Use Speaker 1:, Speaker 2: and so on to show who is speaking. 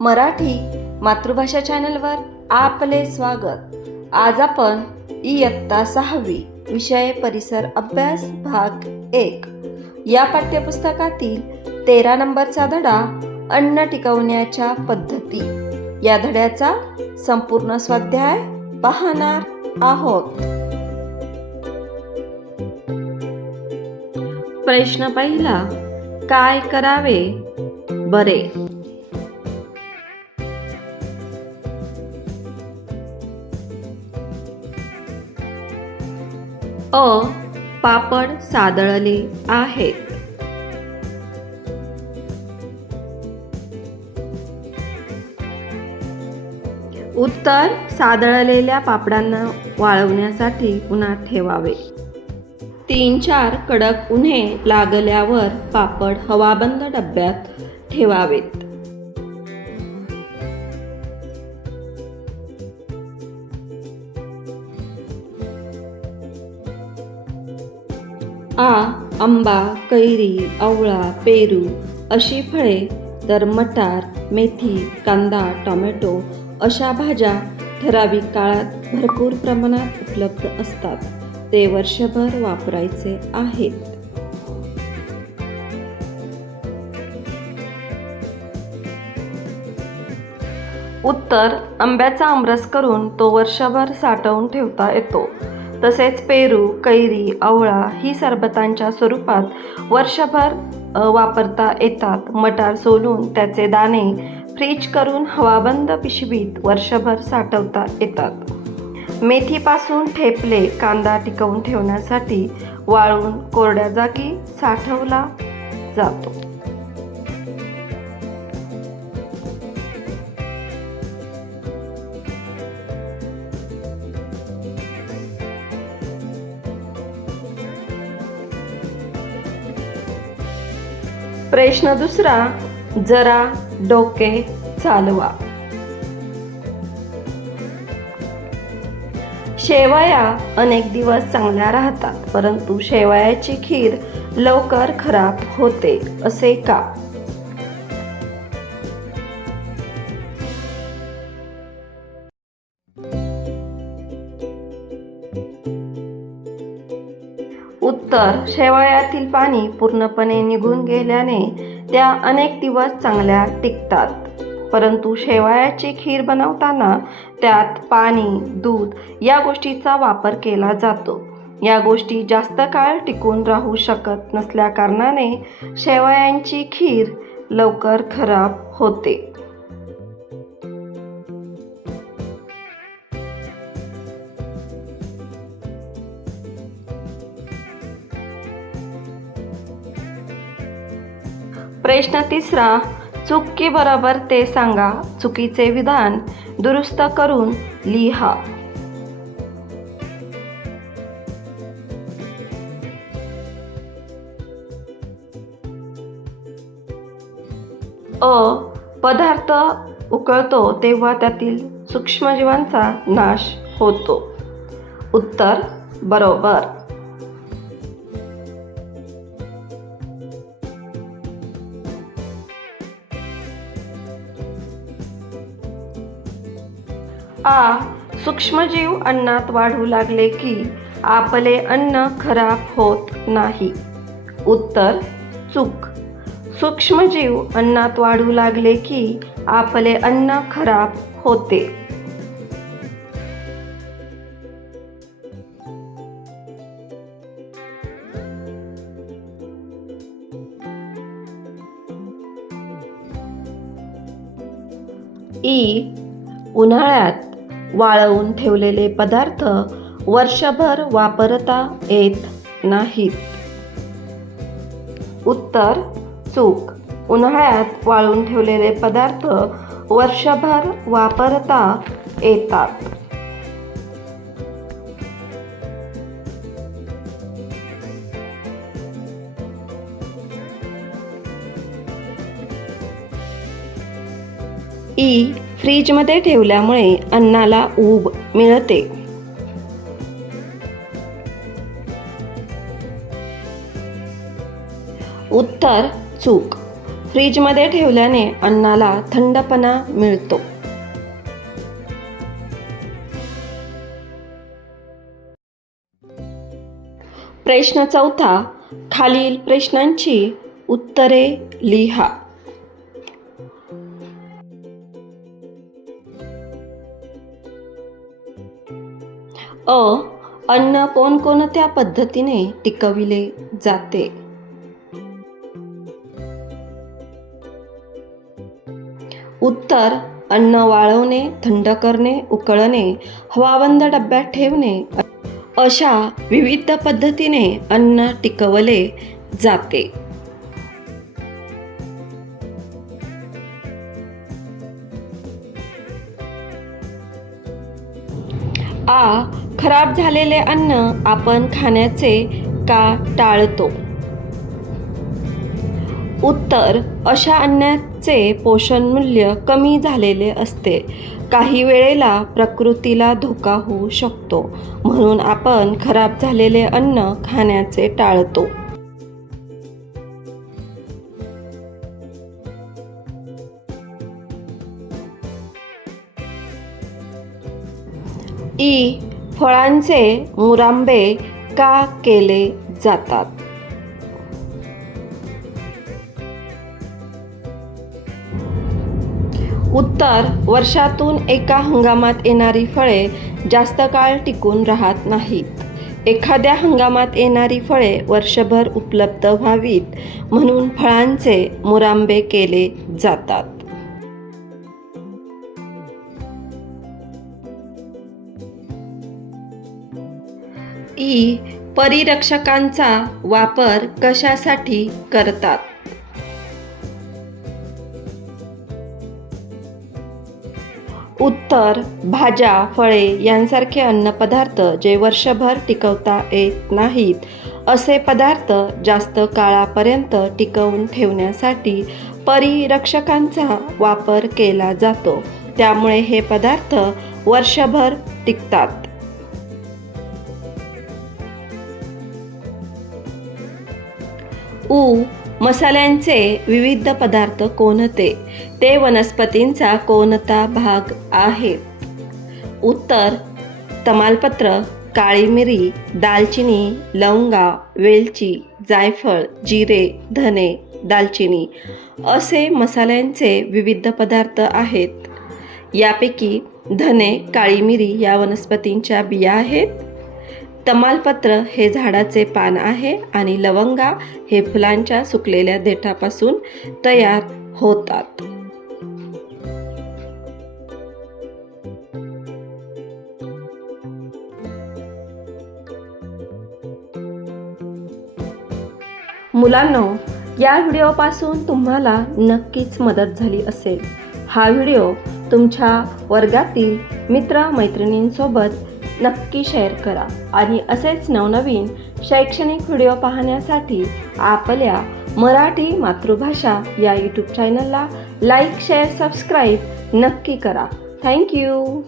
Speaker 1: मराठी मातृभाषा चॅनलवर आपले स्वागत. आज आपण इयत्ता सहावी विषय परिसर अभ्यास भाग एक. या पाठ्यपुस्तकातील तेरा नंबरचा धडा अन्न टिकवण्याच्या पद्धती. या धड्याचा संपूर्ण स्वाध्याय पाहणार आहोत. प्रश्न पहिला काय करावे? बरे. अ पापड सादळले आहेत. उत्तर सादळलेल्या पापडांना वाळवण्यासाठी उन्हात ठेवावे. तीन चार कडक उन्हे लागल्यावर पापड हवाबंद डब्यात ठेवावेत. आ आंबा कैरी आवळा पेरू अशी फळे तर मटार मेथी कांदा टोमॅटो अशा भाज्या ठराविक काळात भरपूर प्रमाणात उपलब्ध असतात. ते वर्षभर वापरायचे आहेत. उत्तर आंब्याचा आमरस करून तो वर्षभर साठवून ठेवता येतो. तसेच पेरू कैरी आवळा ही सरबतांच्या स्वरूपात वर्षभर वापरता येतात. मटार सोलून त्याचे दाणे फ्रीज करून हवाबंद पिशवीत वर्षभर साठवता येतात. मेथीपासून ठेपले कांदा टिकवून ठेवण्यासाठी वाळून कोरड्या जागी साठवला जातो. प्रश्न दुसरा जरा डोके चालवा. शेवया अनेक दिवस चांगल्या राहतात परंतु शेवयाची खीर लवकर खराब होते असे का? तर शेवाळ्यातील पाणी पूर्णपणे निघून गेल्याने त्या अनेक दिवस चांगल्या टिकतात. परंतु शेवाळ्याची खीर बनवताना त्यात पाणी दूध या गोष्टीचा वापर केला जातो. या गोष्टी जास्त काळ टिकून राहू शकत नसल्याकारणाने शेवयांची खीर लवकर खराब होते. प्रश्न तिसरा चुकी बरोबर ते सांगा चुकीचे विधान दुरुस्त करून लिहा. अ पदार्थ उकळतो तेव्हा त्यातील सूक्ष्मजीवांचा नाश होतो. उत्तर बरोबर. आ सूक्ष्मजीव अन्नात वाढू लागले की आपले अन्न खराब होत नाही. उत्तर चूक. सूक्ष्मजीव अन्नात वाढू लागले की आपले अन्न खराब होते. ई. उन्हाळ्यात वाळवून ठेवलेले पदार्थ वर्षभर वापरता येत नाहीत. उत्तर चूक. उन्हाळ्यात वाळून ठेवलेले पदार्थ वर्षभर वापरता येतात. ई. फ्रीजमध्ये ठेवल्यामुळे अन्नाला ऊब मिळते. उत्तर चूक. फ्रीजमध्ये ठेवल्याने अन्नाला थंडपणा मिळतो. प्रश्न चौथा खालील प्रश्नांची उत्तरे लिहा. अ अन्न कोणकोणत्या पद्धतीने टिकविले जाते? उत्तर अन्न वाळवणे थंड करणे उकळणे हवाबंद डब्यात ठेवणे अशा विविध पद्धतीने अन्न टिकवले जाते. आ खराब झालेले अन्न आपण खाण्याचे का टाळतो? उत्तर अशा अन्नाचे पोषण मूल्य कमी झालेले असते. काही वेळेला प्रकृतीला धोका होऊ शकतो म्हणून आपण खराब झालेले अन्न खाण्याचे टाळतो. ई फळांचे मुरांबे का केले जातात? उत्तर वर्षातून एका हंगामात येणारी फळे जास्त काळ टिकून राहत नाहीत. एखाद्या हंगामात येणारी फळे वर्षभर उपलब्ध व्हावीत म्हणून फळांचे मुरांबे केले जातात. ई परिरक्षकांचा वापर कशासाठी करतात? उत्तर भाज्या फळे यांसारखे अन्नपदार्थ जे वर्षभर टिकवता येत नाहीत असे पदार्थ जास्त काळापर्यंत टिकवून ठेवण्यासाठी परिरक्षकांचा वापर केला जातो. त्यामुळे हे पदार्थ वर्षभर टिकतात. ऊ मसाल्यांचे विविध पदार्थ कोणते? ते वनस्पतींचा कोणता भाग आहे? उत्तर तमालपत्र काळी मिरी दालचिनी लवंगा वेलची जायफळ जिरे धने दालचिनी असे मसाल्यांचे विविध पदार्थ आहेत. यापैकी धने काळी मिरी या वनस्पतींच्या बिया आहेत. तमालपत्र हे झाडाचे पान आहे आणि लवंगा हे फुलांच्या सुकलेल्या देठापासून तयार होतात. मुलांनो या व्हिडिओपासून तुम्हाला नक्कीच मदत झाली असेल. हा व्हिडिओ तुमच्या वर्गातील मित्रमैत्रिणींसोबत नक्की शेअर करा. आणि असेच नवनवीन शैक्षणिक व्हिडिओ पाहण्यासाठी आपल्या मराठी मातृभाषा या यूट्यूब चॅनलला लाईक शेअर सबस्क्राईब नक्की करा. थँक्यू